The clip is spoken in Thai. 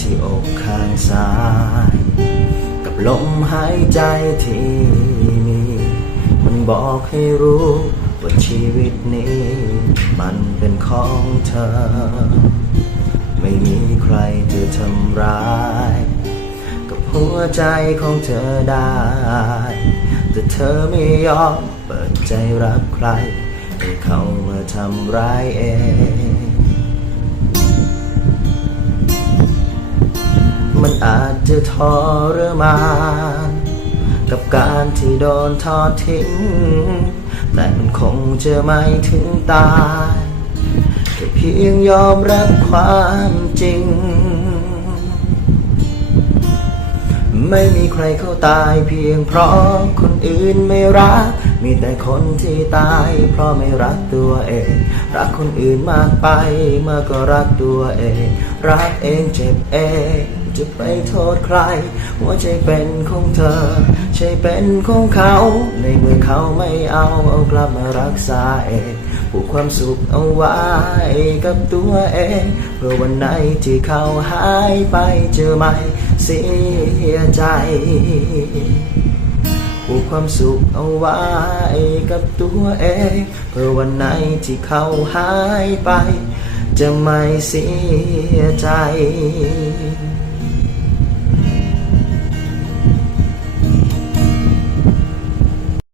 ที่อกข้างซ้าย กับลมหายใจที่มี มันบอกให้รู้ว่าชีวิตนี้ มันเป็นของเธอ ไม่มีใครจะทำร้าย กับหัวใจของเธอได้ แต่เธอไม่ยอมเปิดใจรับใครให้เขามาทำร้ายเอง มันอาจจะทรมาน กับการที่โดนทอดทิ้ง แต่มันคงจะไม่ถึงตายแค่เพียงยอมรับความจริง ไม่มีใครเขาตายเพียงเพราะคนอื่นไม่รัก มีแต่คนที่ตายเพราะไม่รักตัวเอง รักคนอื่นมากไปเมากก็รักตัวเอง รักเองเจ็บเอง จะไปโทษใครหัวใจเป็นของเธอ ใช่เป็นของเขา ในเมื่อเขาไม่เอาเอากลับมารักษาเองผูกความสุขเอาไว้กับตัวเอง เพื่อวันไหนที่เขาหายไปเจอไม่เสียใจผูกความสุขเอาไว้กับตัวเอง เพื่อวันไหนที่เขาหายไป จะไม่เสียใจ